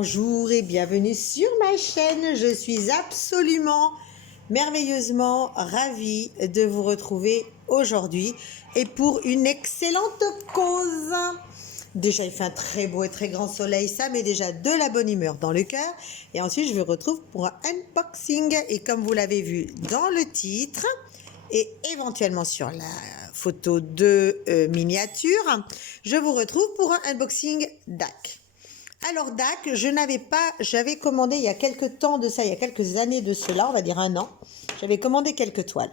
Bonjour et bienvenue sur ma chaîne. Je suis absolument merveilleusement ravie de vous retrouver aujourd'hui et pour une excellente cause. Déjà, il fait un très beau et très grand soleil, ça met déjà de la bonne humeur dans le cœur. Et ensuite, je vous retrouve pour un unboxing. Et comme vous l'avez vu dans le titre et éventuellement sur la photo de miniature, je vous retrouve pour un unboxing DAC. Alors DAC, j'avais commandé il y a quelques temps de ça, il y a quelques années de cela, on va dire un an, j'avais commandé quelques toiles.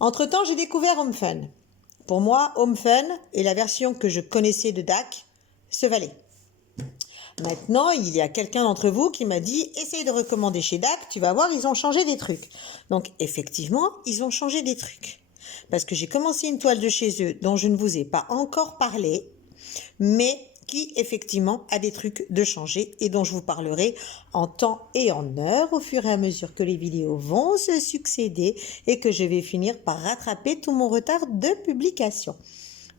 Entre-temps, j'ai découvert Home Fun. Pour moi, Home Fun et la version que je connaissais de DAC se valaient. Maintenant, il y a quelqu'un d'entre vous qui m'a dit « Essaye de recommander chez DAC, tu vas voir, ils ont changé des trucs. » Donc effectivement, ils ont changé des trucs. Parce que j'ai commencé une toile de chez eux dont je ne vous ai pas encore parlé, mais qui effectivement a des trucs de changer et dont je vous parlerai en temps et en heure au fur et à mesure que les vidéos vont se succéder et que je vais finir par rattraper tout mon retard de publication.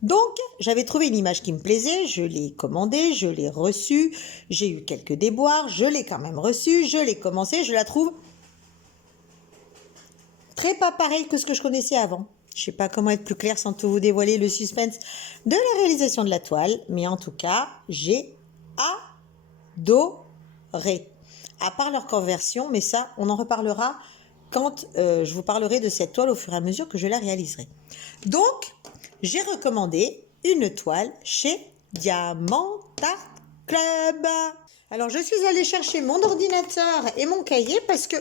Donc, j'avais trouvé une image qui me plaisait, je l'ai commandée, je l'ai reçue, j'ai eu quelques déboires, je l'ai quand même reçue, je l'ai commencée, je la trouve très pas pareille que ce que je connaissais avant. Je ne sais pas comment être plus clair sans tout vous dévoiler le suspense de la réalisation de la toile, mais en tout cas, j'ai adoré. À part leur conversion, mais ça, on en reparlera quand je vous parlerai de cette toile au fur et à mesure que je la réaliserai. Donc, j'ai recommandé une toile chez Diamant Art Club. Alors, je suis allée chercher mon ordinateur et mon cahier parce que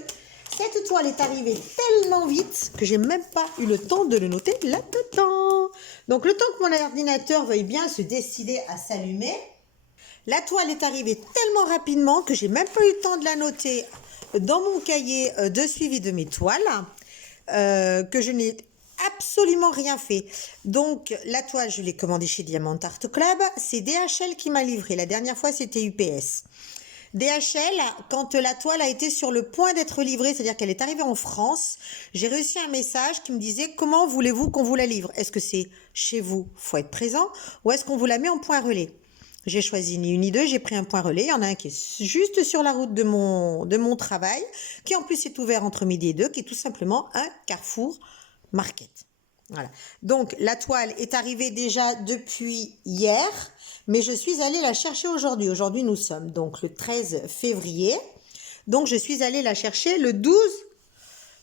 cette toile est arrivée tellement vite que j'ai même pas eu le temps de le noter là-dedans. Donc, le temps que mon ordinateur veuille bien se décider à s'allumer, la toile est arrivée tellement rapidement que j'ai même pas eu le temps de la noter dans mon cahier de suivi de mes toiles, que je n'ai absolument rien fait. Donc, la toile, je l'ai commandée chez Diamant Art Club. C'est DHL qui m'a livré. La dernière fois, c'était UPS. DHL, quand la toile a été sur le point d'être livrée, c'est-à-dire qu'elle est arrivée en France, j'ai reçu un message qui me disait « Comment voulez-vous qu'on vous la livre? Est-ce que c'est chez vous, faut être présent, ou est-ce qu'on vous la met en point relais ?» J'ai choisi ni une ni deux, j'ai pris un point relais. Il y en a un qui est juste sur la route de mon travail, qui en plus est ouvert entre midi et deux, qui est tout simplement un Carrefour Market. Voilà. Donc, la toile est arrivée déjà depuis hier, mais je suis allée la chercher aujourd'hui. Aujourd'hui, nous sommes donc le 13 février. Donc, je suis allée la chercher le 12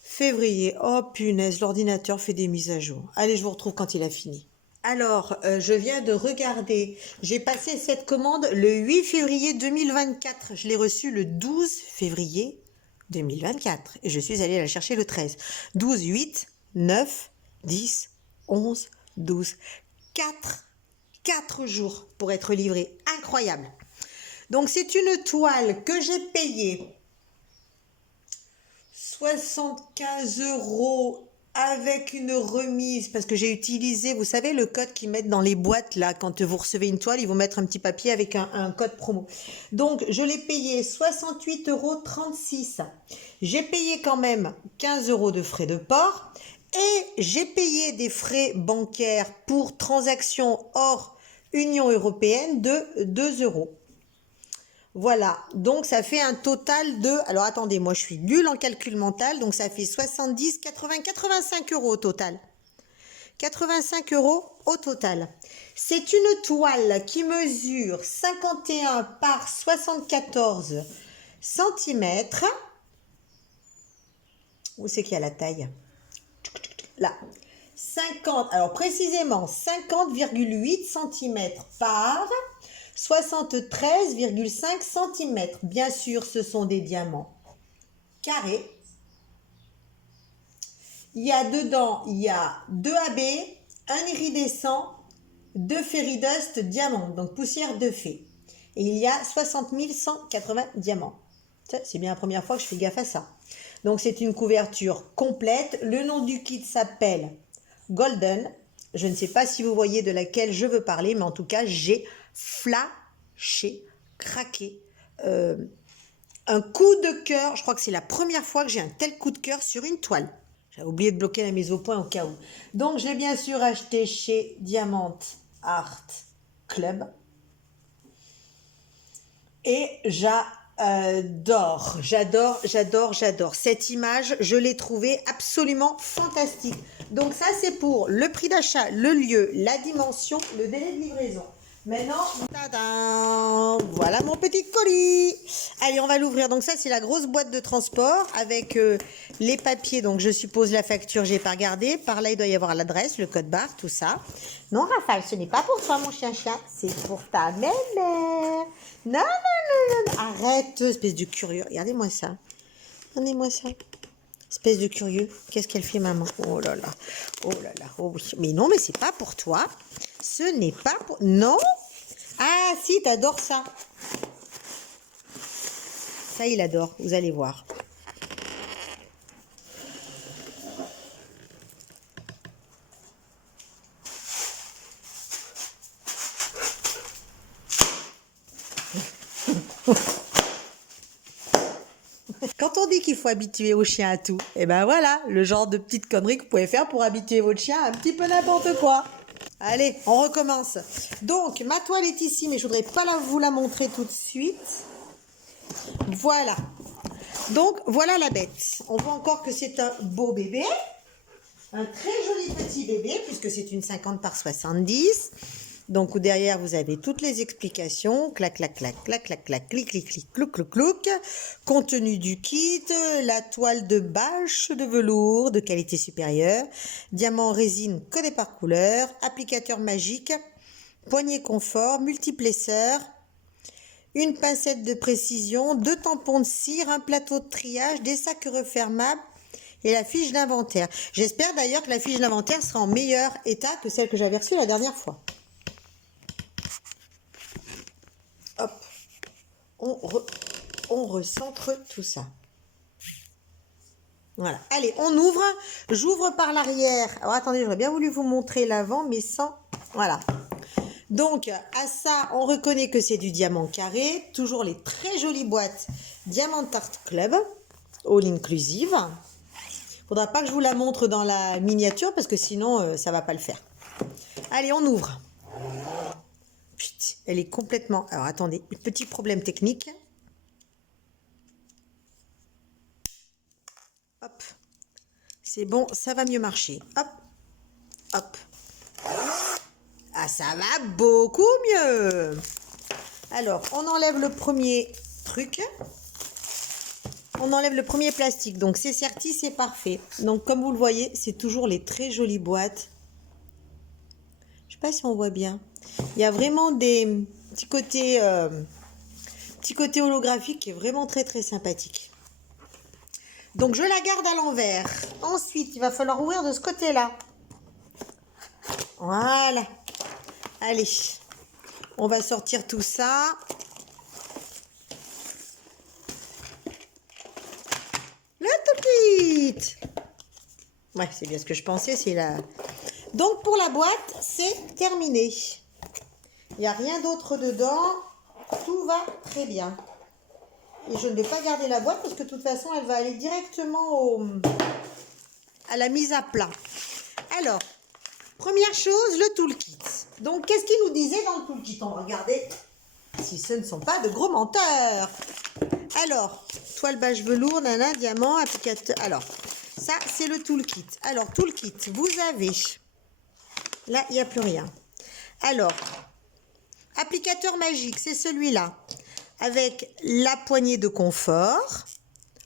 février. Oh, punaise, l'ordinateur fait des mises à jour. Allez, je vous retrouve quand il a fini. Alors, je viens de regarder. J'ai passé cette commande le 8 février 2024. Je l'ai reçue le 12 février 2024. Et je suis allée la chercher le 13. 12, 8, 9, 10, 11, 12. 4 jours pour être livrée. Incroyable. Donc, c'est une toile que j'ai payée 75 € avec une remise parce que j'ai utilisé, vous savez, le code qu'ils mettent dans les boîtes là, quand vous recevez une toile, ils vont mettre un petit papier avec un code promo. Donc, je l'ai payé 68,36 €. J'ai payé quand même 15 € de frais de port et j'ai payé des frais bancaires pour transactions hors Union européenne de 2 €. Voilà, donc ça fait un total de... Alors attendez, moi je suis nulle en calcul mental, donc ça fait 70, 80, 85 € au total. 85 € au total. C'est une toile qui mesure 51 par 74 cm. Où c'est qu'il y a la taille? Là. 50, alors précisément 50,8 cm par 73,5 cm. Bien sûr, ce sont des diamants carrés. Il y a dedans, il y a 2 AB, un iridescent, 2 Fairy-Dust diamants, donc poussière de fée. Et il y a 60 180 diamants. C'est bien la première fois que je fais gaffe à ça. Donc c'est une couverture complète. Le nom du kit s'appelle Golden. Je ne sais pas si vous voyez de laquelle je veux parler, mais en tout cas, j'ai flashé, craqué. Un coup de cœur. Je crois que c'est la première fois que j'ai un tel coup de cœur sur une toile. J'avais oublié de bloquer la mise au point au cas où. Donc, je l'ai bien sûr acheté chez Diamant Art Club. Et j'adore, j'adore, j'adore, j'adore. Cette image, je l'ai trouvée absolument fantastique. Donc ça, c'est pour le prix d'achat, le lieu, la dimension, le délai de livraison. Maintenant, tadam, voilà mon petit colis. Allez, on va l'ouvrir. Donc ça, c'est la grosse boîte de transport avec les papiers. Donc je suppose la facture, j'ai pas regardé. Par là, il doit y avoir l'adresse, le code barre, tout ça. Non, Raphaël, ce n'est pas pour toi, mon chien-chien. C'est pour ta mère. Non, non, non, non, non. Arrête, espèce de curieux. Regardez-moi ça. Regardez-moi ça. Espèce de curieux. Qu'est-ce qu'elle fait, maman? Oh là là. Oh là là. Oh oui. Mais non, mais c'est pas pour toi. Ce n'est pas pour... Non? Ah, si, t'adores ça. Ça, il adore. Vous allez voir. Quand on dit qu'il faut habituer au chien à tout, et ben voilà, le genre de petites conneries que vous pouvez faire pour habituer votre chien à un petit peu n'importe quoi. Allez, on recommence. Donc, ma toile est ici, mais je voudrais pas vous la montrer tout de suite. Voilà. Donc, voilà la bête. On voit encore que c'est un beau bébé. Un très joli petit bébé, puisque c'est une 50 par 70. Donc, derrière, vous avez toutes les explications. Clac, clac, clac, clac, clac, clac, clic, clic, clic, clouc, clouc, clouc. Contenu du kit, la toile de bâche de velours de qualité supérieure, diamant résine codé par couleur, applicateur magique, poignée confort, multiplesseur, une pincette de précision, 2 tampons de cire, un plateau de triage, des sacs refermables et la fiche d'inventaire. J'espère d'ailleurs que la fiche d'inventaire sera en meilleur état que celle que j'avais reçue la dernière fois. Hop, on recentre tout ça. Voilà, allez, on ouvre. J'ouvre par l'arrière. Alors attendez, j'aurais bien voulu vous montrer l'avant, mais sans... Voilà. Donc, à ça, on reconnaît que c'est du diamant carré. Toujours les très jolies boîtes Diamant Art Club, all inclusive. Faudra pas que je vous la montre dans la miniature parce que sinon, ça va pas le faire. Allez, on ouvre. Putain, elle est complètement... Alors, attendez, petit problème technique. Hop. C'est bon, ça va mieux marcher. Hop, hop. Ah, ça va beaucoup mieux. Alors, on enlève le premier truc. On enlève le premier plastique. Donc, c'est serti, c'est parfait. Donc, comme vous le voyez, c'est toujours les très jolies boîtes. Je sais pas si on voit bien. Il y a vraiment des petits côtés holographiques qui est vraiment très, très sympathique. Donc, je la garde à l'envers. Ensuite, il va falloir ouvrir de ce côté-là. Voilà. Allez, on va sortir tout ça. La petite. Ouais, c'est bien ce que je pensais, c'est la... Donc, pour la boîte, c'est terminé. Il n'y a rien d'autre dedans. Tout va très bien. Et je ne vais pas garder la boîte parce que de toute façon, elle va aller directement à la mise à plat. Alors, première chose, le toolkit. Donc, qu'est-ce qu'il nous disait dans le toolkit? On va regarder si ce ne sont pas de gros menteurs. Alors, toile bâche velours, nana, diamant, applicateur. Alors, ça, c'est le toolkit. Alors, toolkit, vous avez... Là, il n'y a plus rien. Alors, applicateur magique, c'est celui-là. Avec la poignée de confort.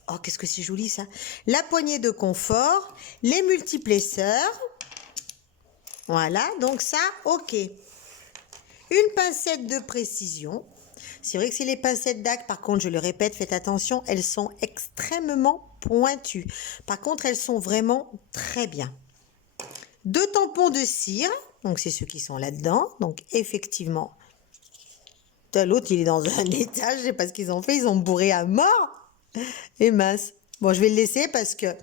Oh, qu'est-ce que c'est joli, ça. La poignée de confort, les multiplesseurs. Voilà, donc ça, ok. Une pincette de précision. C'est vrai que c'est les pincettes d'Ac, par contre, je le répète, faites attention, elles sont extrêmement pointues. Par contre, elles sont vraiment très bien. 2 tampons de cire, donc c'est ceux qui sont là-dedans. Donc, effectivement, l'autre, il est dans un étage, je sais pas ce qu'ils ont fait, ils ont bourré à mort. Et mince. Bon, je vais le laisser parce que il va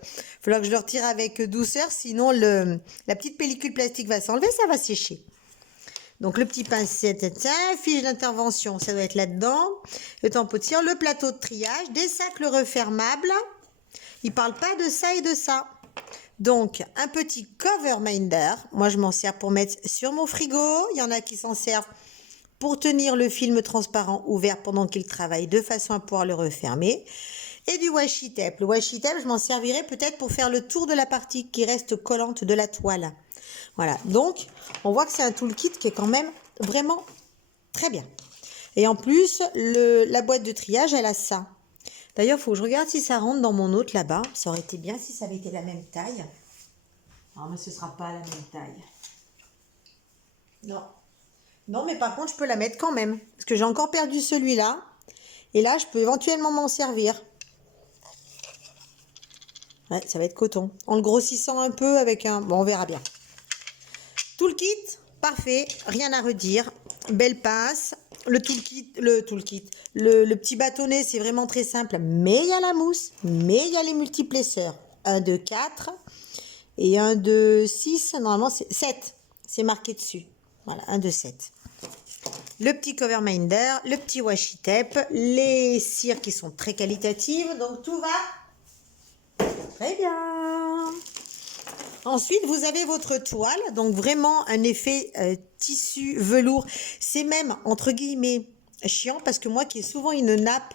falloir que je le retire avec douceur, sinon la petite pellicule plastique va s'enlever, ça va sécher. Donc, le petit pincette, fiche d'intervention, ça doit être là-dedans. Le tampon de cire, le plateau de triage, des sacs refermables. Il ne parle pas de ça et de ça. Donc, un petit cover minder. Moi, je m'en sers pour mettre sur mon frigo. Il y en a qui s'en servent pour tenir le film transparent ouvert pendant qu'il travaille de façon à pouvoir le refermer. Et du washi tape. Le washi tape, je m'en servirai peut-être pour faire le tour de la partie qui reste collante de la toile. Voilà, donc on voit que c'est un toolkit qui est quand même vraiment très bien. Et en plus, la boîte de triage, elle a ça. D'ailleurs, il faut que je regarde si ça rentre dans mon autre là-bas. Ça aurait été bien si ça avait été la même taille. Non, mais ce ne sera pas la même taille. Non. Non, mais par contre, je peux la mettre quand même. Parce que j'ai encore perdu celui-là. Et là, je peux éventuellement m'en servir. Ouais, ça va être coton. En le grossissant un peu avec un... Bon, on verra bien. Tout le kit, parfait. Rien à redire. Belle pince. Le petit bâtonnet, c'est vraiment très simple. Mais il y a la mousse. Mais il y a les multiplesseurs. 1, 2, 4. Et 1, 2, 6. Normalement, c'est 7. C'est marqué dessus. Voilà, 1, 2, 7. Le petit cover minder, le petit washi tape, les cires qui sont très qualitatives. Donc, tout va très bien. Ensuite, vous avez votre toile. Donc, vraiment un effet tissu velours. C'est même, entre guillemets, chiant parce que moi qui ai souvent une nappe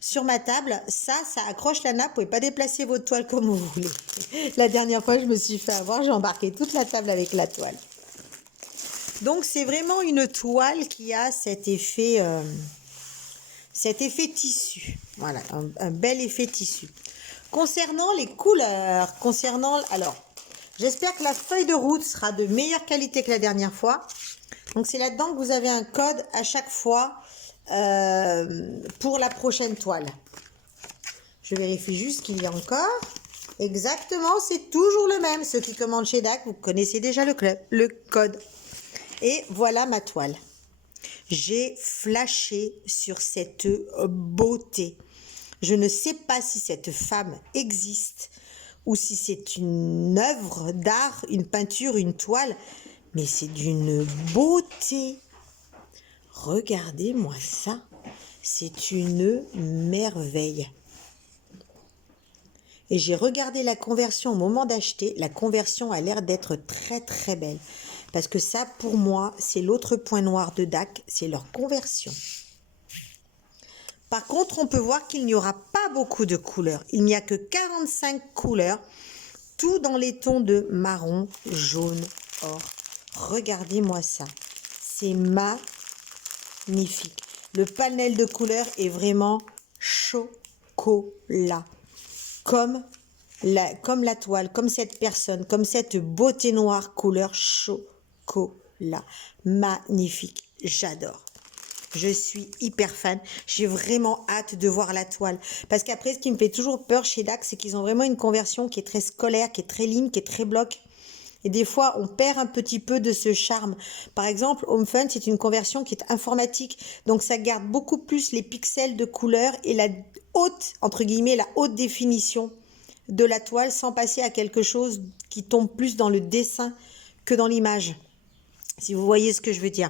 sur ma table, ça accroche la nappe. Vous ne pouvez pas déplacer votre toile comme vous voulez. La dernière fois, je me suis fait avoir. J'ai embarqué toute la table avec la toile. Donc, c'est vraiment une toile qui a cet effet tissu. Voilà, un bel effet tissu. Concernant les couleurs, alors, j'espère que la feuille de route sera de meilleure qualité que la dernière fois. Donc, c'est là-dedans que vous avez un code à chaque fois pour la prochaine toile. Je vérifie juste qu'il y a encore. Exactement, c'est toujours le même. Ceux qui commandent chez DAC, vous connaissez déjà le code. Et voilà ma toile. J'ai flashé sur cette beauté. Je ne sais pas si cette femme existe ou si c'est une œuvre d'art, une peinture, une toile, mais c'est d'une beauté. Regardez-moi ça. C'est une merveille. Et j'ai regardé la conversion au moment d'acheter. La conversion a l'air d'être très très belle. Parce que ça, pour moi, c'est l'autre point noir de DAC, c'est leur conversion. Par contre, on peut voir qu'il n'y aura pas beaucoup de couleurs. Il n'y a que 45 couleurs, tout dans les tons de marron, jaune, or. Regardez-moi ça. C'est magnifique. Le panel de couleurs est vraiment chocolat. Comme la toile, comme cette personne, comme cette beauté noire couleur chocolat. Magnifique. J'adore. Je suis hyper fan. J'ai vraiment hâte de voir la toile. Parce qu'après, ce qui me fait toujours peur chez DAC, c'est qu'ils ont vraiment une conversion qui est très scolaire, qui est très ligne, qui est très bloc. Et des fois, on perd un petit peu de ce charme. Par exemple, HomeFun, c'est une conversion qui est informatique. Donc, ça garde beaucoup plus les pixels de couleur et la haute, entre guillemets, la haute définition de la toile sans passer à quelque chose qui tombe plus dans le dessin que dans l'image. Si vous voyez ce que je veux dire.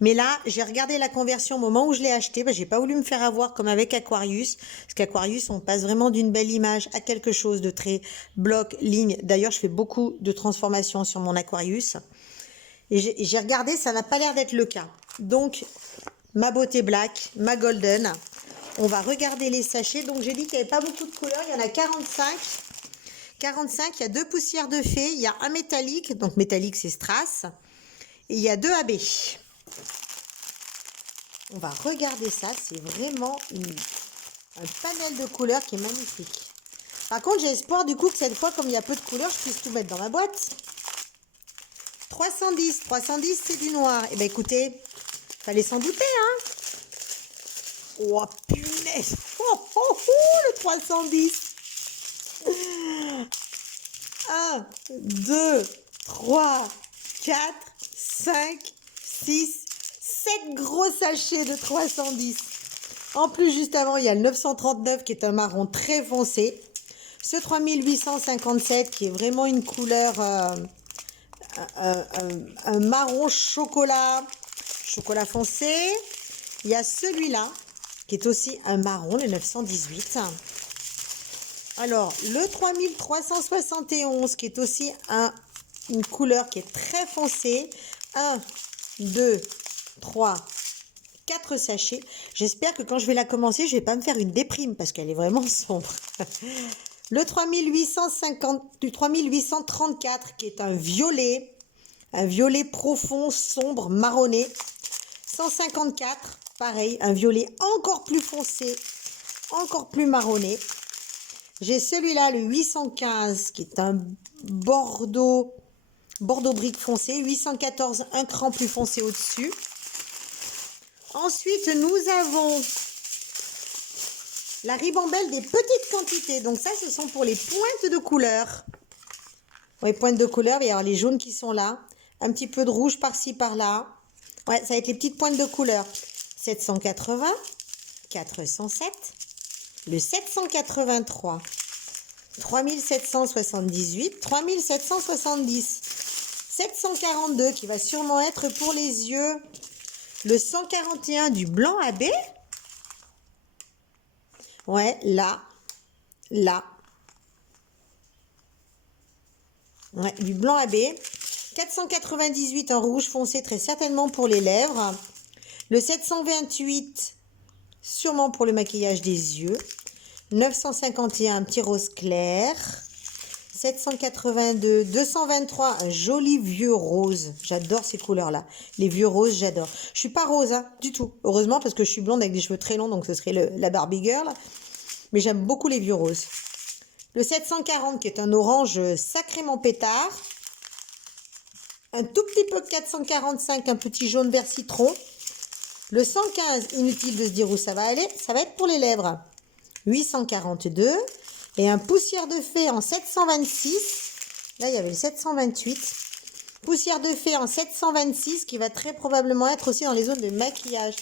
Mais là, j'ai regardé la conversion au moment où je l'ai acheté. J'ai pas voulu me faire avoir comme avec Aquarius. Parce qu'Aquarius, on passe vraiment d'une belle image à quelque chose de très bloc, ligne. D'ailleurs, je fais beaucoup de transformations sur mon Aquarius. Et j'ai regardé, ça n'a pas l'air d'être le cas. Donc, ma beauté black, ma golden. On va regarder les sachets. Donc, j'ai dit qu'il n'y avait pas beaucoup de couleurs. Il y en a 45. 45, il y a 2 poussières de fée. Il y a un métallique. Donc, métallique, c'est Strass. Et il y a 2 AB. On va regarder ça. C'est vraiment un panel de couleurs qui est magnifique. Par contre, j'ai espoir du coup que cette fois, comme il y a peu de couleurs, je puisse tout mettre dans ma boîte. 310. 310, c'est du noir. Eh bien, écoutez, fallait s'en douter, hein. Oh, punaise. Le 310. 1, 2, 3, 4, 5, 6, 7 gros sachets de 310. En plus, juste avant, il y a le 939 qui est un marron très foncé. Ce 3857 qui est vraiment une couleur, un marron chocolat foncé. Il y a celui-là qui est aussi un marron, le 918. Alors, le 3371 qui est aussi une couleur qui est très foncée. 1, 2, 3, 4 sachets. J'espère que quand je vais la commencer, je vais pas me faire une déprime parce qu'elle est vraiment sombre. Le 3834 qui est un violet profond, sombre, marronné. 154, pareil, un violet encore plus foncé, encore plus marronné. J'ai celui-là, le 815, qui est un bordeaux brique foncé. 814, un cran plus foncé au-dessus. Ensuite, nous avons la ribambelle des petites quantités. Donc ça, ce sont pour les pointes de couleur. Pour les pointes de couleur, il va y avoir les jaunes qui sont là. Un petit peu de rouge par-ci, par-là. Ouais, ça va être les petites pointes de couleur. 780, 407, le 783, 3778, 3770, 742 qui va sûrement être pour les yeux, le 141 du blanc à baie. Ouais, là. Ouais, du blanc à baie. 498 en rouge foncé, très certainement pour les lèvres. Le 728, sûrement pour le maquillage des yeux. 951, un petit rose clair. 782, 223, un joli vieux rose. J'adore ces couleurs-là. Les vieux roses, j'adore. Je suis pas rose, hein, du tout. Heureusement, parce que je suis blonde avec des cheveux très longs, donc ce serait la Barbie Girl. Mais j'aime beaucoup les vieux roses. Le 740, qui est un orange sacrément pétard. Un tout petit peu de 445, un petit jaune vert citron. Le 115, inutile de se dire où ça va aller, ça va être pour les lèvres. 842 et un poussière de fée en 726. Là, il y avait le 728. Poussière de fée en 726 qui va très probablement être aussi dans les zones de maquillage.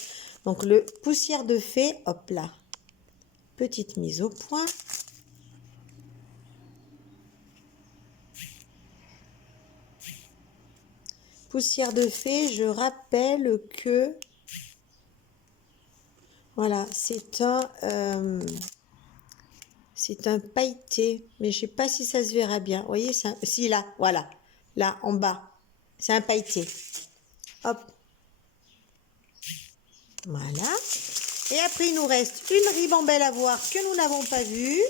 Donc, le poussière de fée, hop là. Petite mise au point. Poussière de fée, je rappelle que voilà, c'est un pailleté, mais je ne sais pas si ça se verra bien. Vous voyez, si là, voilà, là en bas, c'est un pailleté. Hop, voilà. Et après, il nous reste une ribambelle à voir que nous n'avons pas vue.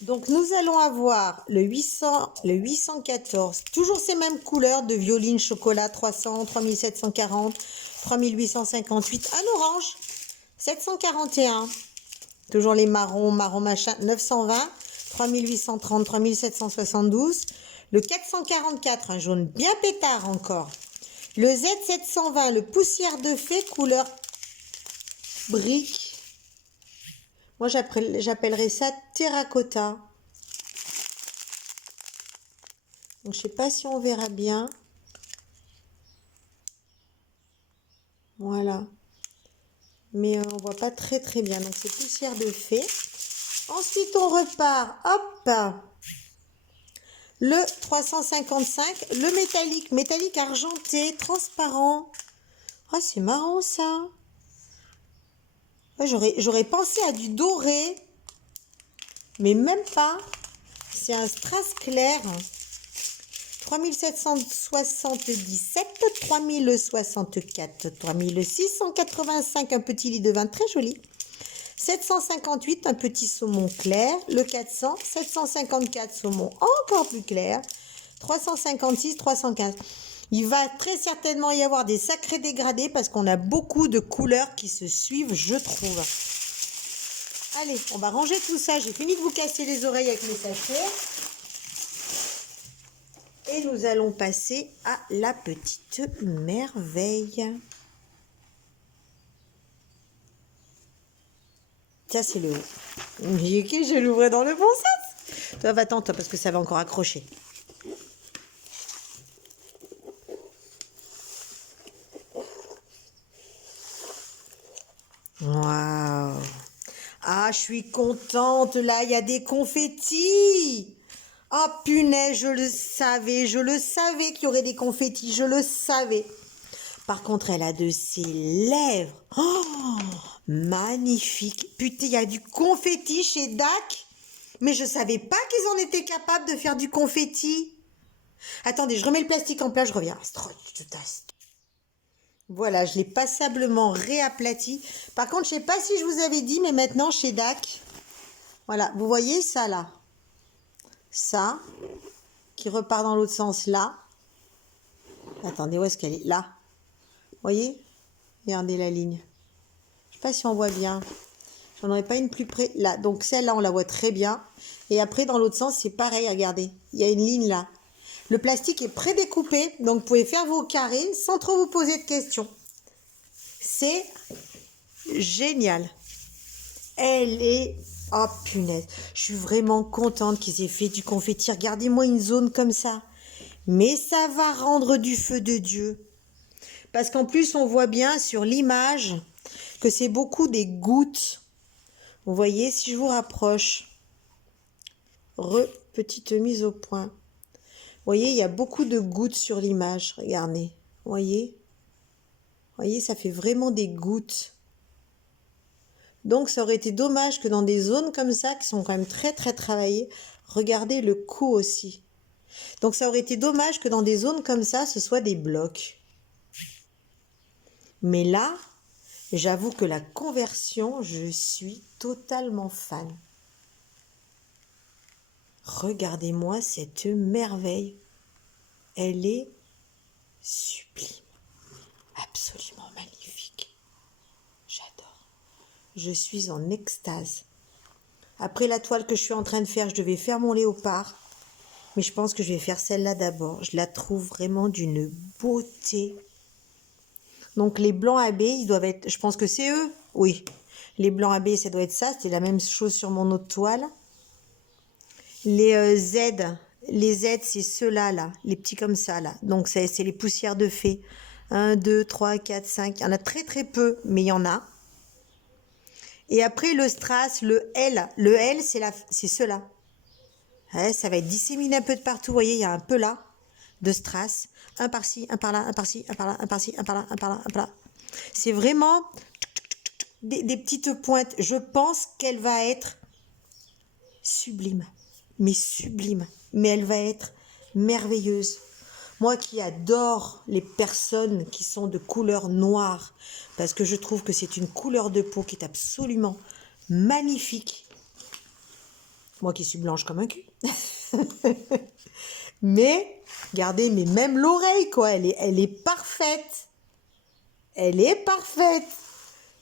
Donc, nous allons avoir le 814, toujours ces mêmes couleurs de violine, chocolat, 300, 3740, 3858, un orange, 741, toujours les marrons machin, 920, 3830, 3772, le 444, un jaune bien pétard encore, le Z720, le poussière de fée, couleur brique. Moi, j'appellerais ça terracotta. Donc, je ne sais pas si on verra bien. Voilà. Mais on ne voit pas très très bien. Donc, c'est poussière de fée. Ensuite, on repart. Hop. Le 355. Le métallique argenté, transparent. Ah, c'est marrant ça. Ouais, j'aurais pensé à du doré. Mais même pas. C'est un strass clair. 3777, 3064, 3685, un petit lit de vin très joli. 758, un petit saumon clair. Le 400, 754, saumon encore plus clair. 356, 315. Il va très certainement y avoir des sacrés dégradés parce qu'on a beaucoup de couleurs qui se suivent, je trouve. Allez, on va ranger tout ça. J'ai fini de vous casser les oreilles avec mes sachets. Et nous allons passer à la petite merveille. Ça, c'est le haut. Ok, je l'ouvrais dans le bon sens. Toi, va-t'en, toi, parce que ça va encore accrocher. Waouh. Ah, je suis contente, là, il y a des confettis. Oh, punaise, je le savais qu'il y aurait des confettis, je le savais. Par contre, elle a de ses lèvres. Oh, magnifique. Putain, il y a du confetti chez DAC. Mais je savais pas qu'ils en étaient capables de faire du confetti. Attendez, je remets le plastique en place, je reviens. Voilà, je l'ai passablement réaplati. Par contre, je sais pas si je vous avais dit, mais maintenant chez DAC, voilà, vous voyez ça là, ça qui repart dans l'autre sens là. Attendez, où est-ce qu'elle est? Là. Vous voyez? Regardez la ligne. Je sais pas si on voit bien. J'en aurais pas une plus près. Là, donc celle-là, on la voit très bien. Et après, dans l'autre sens, c'est pareil, regardez. Il y a une ligne là. Le plastique est prédécoupé, donc vous pouvez faire vos carrés sans trop vous poser de questions. C'est génial. Elle est... Oh punaise, je suis vraiment contente qu'ils aient fait du confetti. Regardez-moi une zone comme ça. Mais ça va rendre du feu de Dieu. Parce qu'en plus, on voit bien sur l'image que c'est beaucoup des gouttes. Vous voyez, si je vous rapproche, petite mise au point. Vous voyez, il y a beaucoup de gouttes sur l'image. Regardez, vous voyez? Vous voyez, ça fait vraiment des gouttes. Donc, ça aurait été dommage que dans des zones comme ça, qui sont quand même très, très travaillées, regardez le cou aussi. Donc, ça aurait été dommage que dans des zones comme ça, ce soit des blocs. Mais là, j'avoue que la conversion, je suis totalement fan. Regardez-moi cette merveille. Elle est sublime. Absolument magnifique. J'adore. Je suis en extase. Après la toile que je suis en train de faire, je devais faire mon léopard. Mais je pense que je vais faire celle-là d'abord. Je la trouve vraiment d'une beauté. Donc les blancs AB, ils doivent être... Je pense que c'est eux. Oui. Les blancs AB, ça doit être ça. C'était la même chose sur mon autre toile. Les Z, c'est ceux-là, là. Les petits comme ça, là. Donc c'est les poussières de fée. 1, 2, 3, 4, 5. Il y en a très très peu, mais il y en a. Et après le strass, le L. Le L, c'est ceux-là. Ouais, ça va être disséminé un peu de partout. Vous voyez, il y a un peu là de strass. Un par-ci, un par-là, un par-ci, un par-là, un par-ci, un par-là, un par-là, un par-là. C'est vraiment des petites pointes. Je pense qu'elle va être sublime. Mais sublime. Mais elle va être merveilleuse. Moi qui adore les personnes qui sont de couleur noire, parce que je trouve que c'est une couleur de peau qui est absolument magnifique. Moi qui suis blanche comme un cul. Mais, regardez, mais même l'oreille, quoi, elle est parfaite. Elle est parfaite.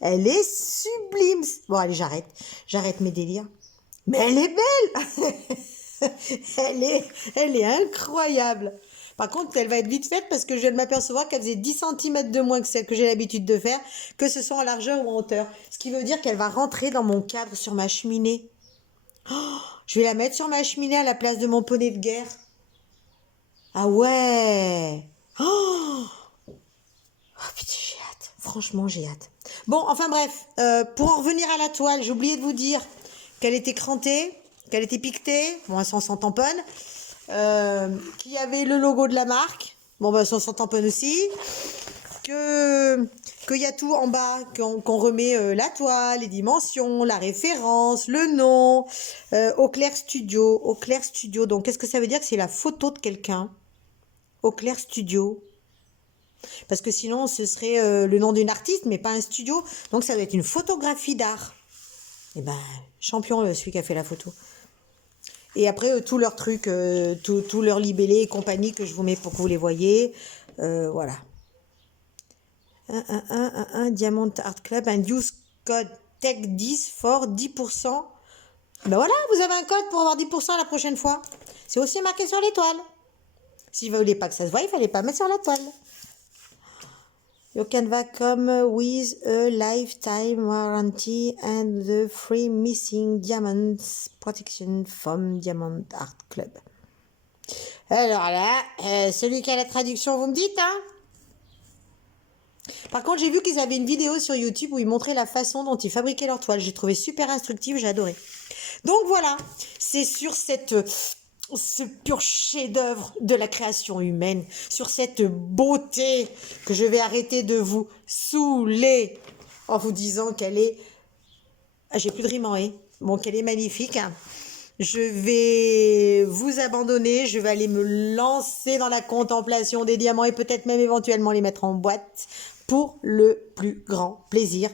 Elle est sublime. Bon, allez, j'arrête mes délires. Mais elle est belle. elle est incroyable. Par contre, elle va être vite faite parce que je viens de m'apercevoir qu'elle faisait 10 cm de moins que celle que j'ai l'habitude de faire, que ce soit en largeur ou en hauteur. Ce qui veut dire qu'elle va rentrer dans mon cadre sur ma cheminée. Oh, je vais la mettre sur ma cheminée à la place de mon poney de guerre. Ah ouais. Oh, putain, j'ai hâte. Franchement, j'ai hâte. Bon, enfin bref, pour en revenir à la toile, j'ai oublié de vous dire qu'elle était crantée, qu'elle était piquetée. Bon, elle s'en tamponne. Qu'il y avait le logo de la marque. Bon, bah, ça s'en tamponne aussi. Qu'il y a tout en bas, qu'on remet la toile, les dimensions, la référence, le nom, Auclair Studio. Auclair Studio, donc qu'est-ce que ça veut dire? Que c'est la photo de quelqu'un. Auclair Studio. Parce que sinon, ce serait le nom d'une artiste, mais pas un studio. Donc, ça doit être une photographie d'art. Eh ben, champion, celui qui a fait la photo. Et après, tous leurs trucs, tous leurs libellés et compagnie que je vous mets pour que vous les voyez. Voilà. Un Diamond Art Club, un use code TECH10 for 10%. Ben voilà, vous avez un code pour avoir 10% la prochaine fois. C'est aussi marqué sur l'étoile. Si vous ne voulez pas que ça se voie, il ne fallait pas mettre sur la toile. Your Canva come with a lifetime warranty and the free missing diamonds protection from Diamond Art Club. Alors là, celui qui a la traduction, vous me dites, hein? Par contre, j'ai vu qu'ils avaient une vidéo sur YouTube où ils montraient la façon dont ils fabriquaient leurs toiles. J'ai trouvé super instructive, j'ai adoré. Donc voilà, c'est sur ce pur chef-d'œuvre de la création humaine, sur cette beauté que je vais arrêter de vous saouler en vous disant qu'elle est... Ah, j'ai plus de rime en et. Bon, qu'elle est magnifique. Je vais vous abandonner, je vais aller me lancer dans la contemplation des diamants et peut-être même éventuellement les mettre en boîte pour le plus grand plaisir.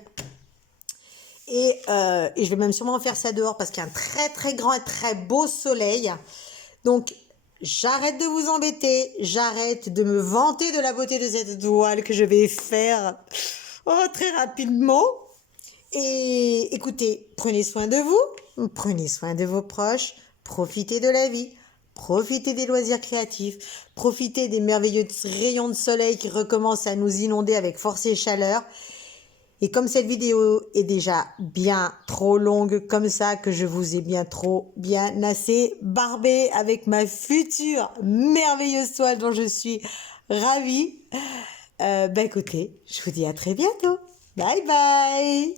Et je vais même sûrement faire ça dehors parce qu'il y a un très très grand et très beau soleil. Donc, j'arrête de vous embêter, j'arrête de me vanter de la beauté de cette toile que je vais faire très rapidement. Et écoutez, prenez soin de vous, prenez soin de vos proches, profitez de la vie, profitez des loisirs créatifs, profitez des merveilleux rayons de soleil qui recommencent à nous inonder avec force et chaleur. Et comme cette vidéo est déjà bien trop longue comme ça, que je vous ai bien assez barbé avec ma future merveilleuse toile dont je suis ravie, écoutez, je vous dis à très bientôt. Bye bye.